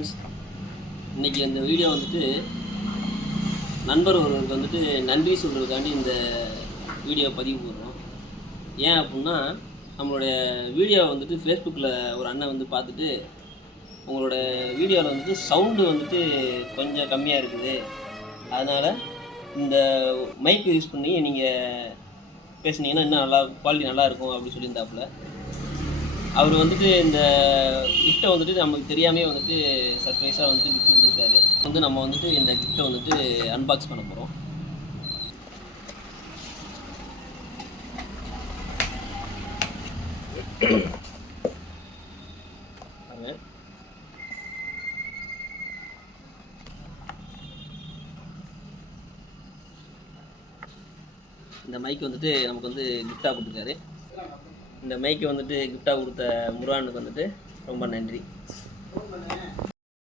Friends, இன்றைக்கி இந்த video வந்துட்டு நண்பர் ஒருவருக்கு வந்துட்டு நன்றி சொல்கிறதுக்காண்டி இந்த வீடியோ பதிவு போடுறோம். ஏன் அப்படின்னா, நம்மளுடைய வீடியோவை வந்துட்டு ஃபேஸ்புக்கில் ஒரு அண்ணன் வந்து பார்த்துட்டு, உங்களோட வீடியோவில் வந்துட்டு சவுண்டு வந்துட்டு கொஞ்சம் கம்மியாக இருக்குது, அதனால் இந்த மைக் யூஸ் பண்ணி நீங்கள் பேசுனீங்கன்னா இன்னும் நல்லா குவாலிட்டி நல்லாயிருக்கும் அப்படின்னு சொல்லியிருந்தாப்புல. அவர் வந்துட்டு இந்த கிஃப்ட்டை வந்துட்டு நமக்கு தெரியாமே வந்துட்டு சர்ப்ரைஸாக வந்துட்டு கிஃப்ட்டு கொடுத்துட்டாரு. வந்து நம்ம வந்துட்டு இந்த கிஃப்ட்டை வந்துட்டு அன்பாக்ஸ் பண்ண போகிறோம். இந்த மைக் வந்துட்டு நமக்கு வந்து கிஃப்டாக கொடுத்துருக்காரு. இந்த மைக்கை வந்துட்டு கிஃப்டாக கொடுத்த முருகானுக்கு வந்துட்டு ரொம்ப நன்றி.